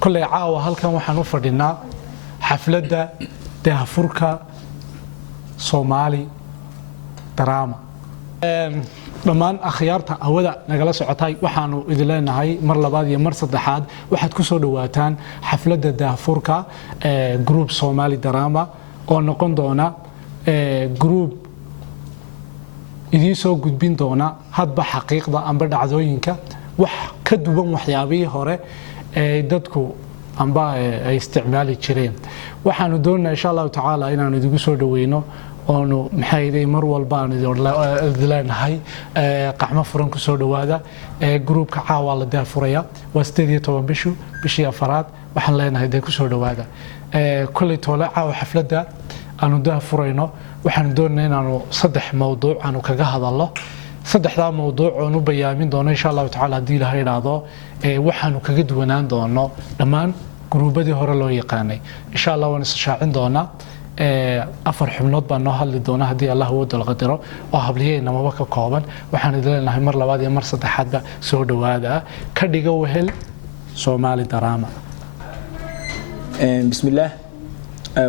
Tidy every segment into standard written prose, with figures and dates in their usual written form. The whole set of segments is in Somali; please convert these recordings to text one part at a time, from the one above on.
كل عاوة هل كان وحنو فردنا حفلة دهفركا صومالي دراما dhammaan akhyaarta awada nagala socotay waxaanu idin leenahay mar labaad iyo mar saddexaad waxaad ku soo dhawaataan xafladda daahfurka group Somali Drama oo noqon doona group idin soo gudbin doona hadba xaqiiqda amba dhacdooyinka wax ka duwan waxyaabihii hore ee dadku amba ay isticmaali jireen waxaanu doonaynaa insha Allah taala inaanu idin soo dhaweyno oonu maxay mar walba aan idin leenahay qaxma furan ku soo dhawaada groupka caawa la daafuraya waa 18 bishii afraad waxaan leenahay day ku soo dhawaada kulli toole caawa xafladda aanu daafurayno waxaan doonaynaa inaanu saddex mowduuc aanu kaga hadalno saddexda mowduuc oo nu bayaamin doono insha Allah taala hadii la yiraahdo waxaanu kaga duwanaan doono dhammaan groupadii hore loo yaqaanay insha Allah waan ishaacin doonaa afar xubnood baan noo hadli doona hadii Allah uu dalqadiro oo habliyayna maba ka kooban waxaan idin leenahay mar labaad iyo mar saddexaadba soo dhawaada ka dhiga wehel Somali Drama bismillaah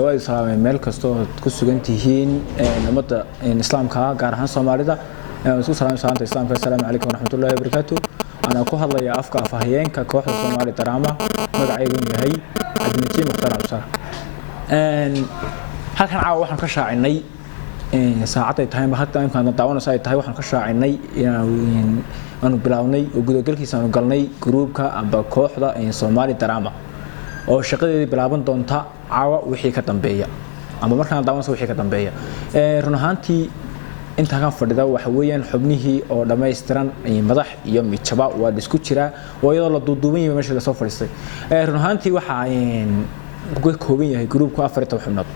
waa salaamay meel kasto ku sugan tihiin umada islaamka gaar ahaan Soomaalida isku salaamay islaamka assalaamu alaykum wa rahmatullaahi wa barakaatuh ana ku hadlaya afka afahayeenka kooxda Somali Drama magacaygu yahay Abdulmajid Mukhtar Absar halkan caawa waxaan ka shaacinay saacad ay tahay hadda imkaan daawanaysa ay tahay waxaan ka shaacinay aanu bilawnay oo gudagalkiisa aanu galnay groupka amba kooxda Somali Drama oo shaqadeedii bilaaban doonta caawa wixii ka dambeeya amba markaan daawanaysa wixii ka dambeeya run ahaantii inta kan fadhida waxa weeyaan xubnihii oo dhameystiran madax iyo mijaba waa isku jira oo iyadoo la duuduuban yahay meesha la soo fadhiistay run ahaantii waxa uga kooban yahay groupka 14 xubnood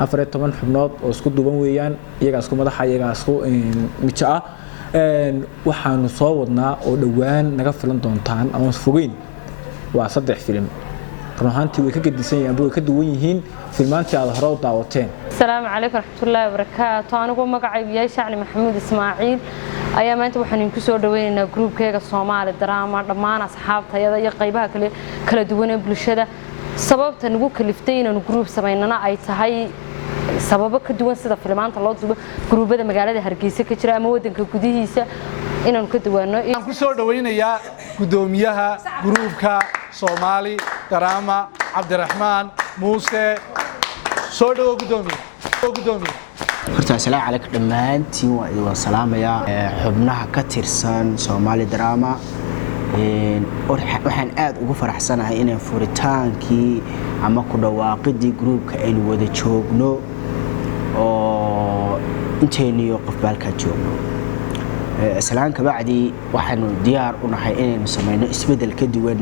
14 xubnood oo isku duuban weeyaan iyaga isku madaxa iyaga isku mijo ah waxaanu soo wadnaa oo dhawaan naga filan doontaan ama fogeyn waa 3 filim run ahaantii way ka gedisan yihiin way ka duwan yihiin filmaantii aad hore u daawateen assalaamu alaykum warahmatullaahi wabarakaatuh anigu magacaygu yahay Shacni Maxamuud Ismaaciil ayaa maanta waxaan ku soo dhaweynaynaa groupkeega Somali Drama dhammaan asxaabtayada iyo qaybaha kala duwan ee bulshada sababta nagu kaliftay inaan group sameynana ay tahay sababo ka duwan sida filmaanta loo duubo groupada magaalada Hargeysa ka jira ama wadanka gudihiisa inaan ka duwano aan ku soo dhaweynayaa gudoomiyaha groupka Somali Drama Cabdiraxmaan Muuse soo dhawo gudoomiye horta assalaamu alaykum dhamaantiin waa idin salaamaya xubnaha ka tirsan Somali Drama waxaan aad ugu faraxsanahay inaan furitaankii ama ku dhawaaqidii groupka aynu wada joogno oo inteeniyo qof baalka joogno aslaan ka bacdi waxaanu diyaar u nahay inaynu sameeyno isbedel ka duwan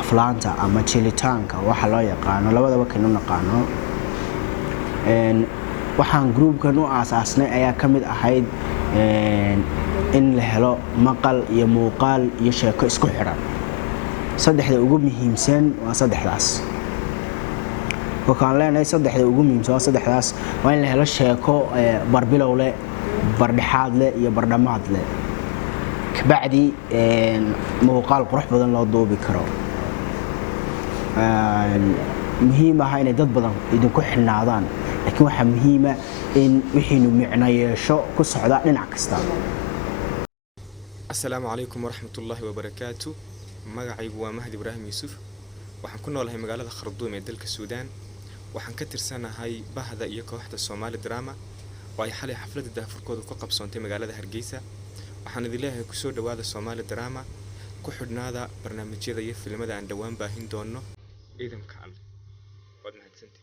aflaanta ama jilitaanka waxa loo yaqaan labadaba kanu naqaano waxaan groupkan u aasaasnay ayaa kamid ahayd in la helo maqal iyo muuqaal iyo sheeko isku xiran saddexda ugu muhiimsan waa saddexdaas waxaan leenahay saddexda ugu muhiimsan waa saddexdaas waa in la helo sheeko barbilow leh bardhaxaad leh iyo bardhamaad leh kabacdi muuqaal qurux badan loo duubi karo muhiim ah in dad badan idinku xilnaadaan laakiin waxa muhiim ah in wixiinu micno yeesho ku socda dhinac kasta السلام عليكم ورحمة الله وبركاته مقعي هو مهدي إبراهيم يوسف وحن كنا لهي مقالة خرطوم يدلك السودان وحن كتر سنة هاي بهذا إياك واحدة الصومالي دراما وهي حالي حفلة الدهفر كود وقب صونتي مقالة هرقيسة وحن ذي لها كسور دوادة الصومالي دراما كحدنا هذا برنامج هذا يفي لمدى عن دوام باهين دونه إذا مكعل ودنا هدسنتي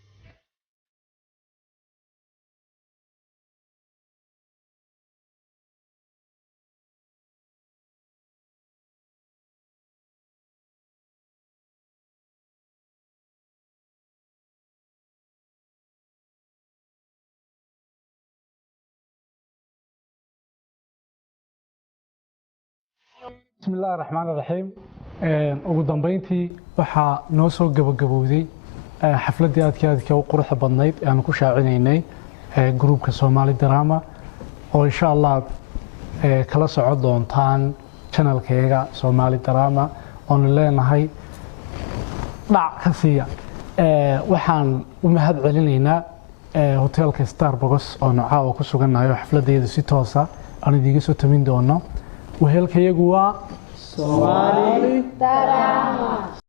بسم الله الرحمن الرحيم ugu dambeyntii waxa noo soo gabagabowday xafladii aadka u quruxda badnayd aan ku shaacinaynay groupka Somali Drama oo insha Allah kala socod doontaan channelkeega Somali Drama oon leenahay dhac ka siiya waxaan u mahad celinaynaa hotelka Starbucks oo nooca ku suganayo xafladeeda si toos ah aan idiga soo tamin doono wehelkayagu waa Somali Drama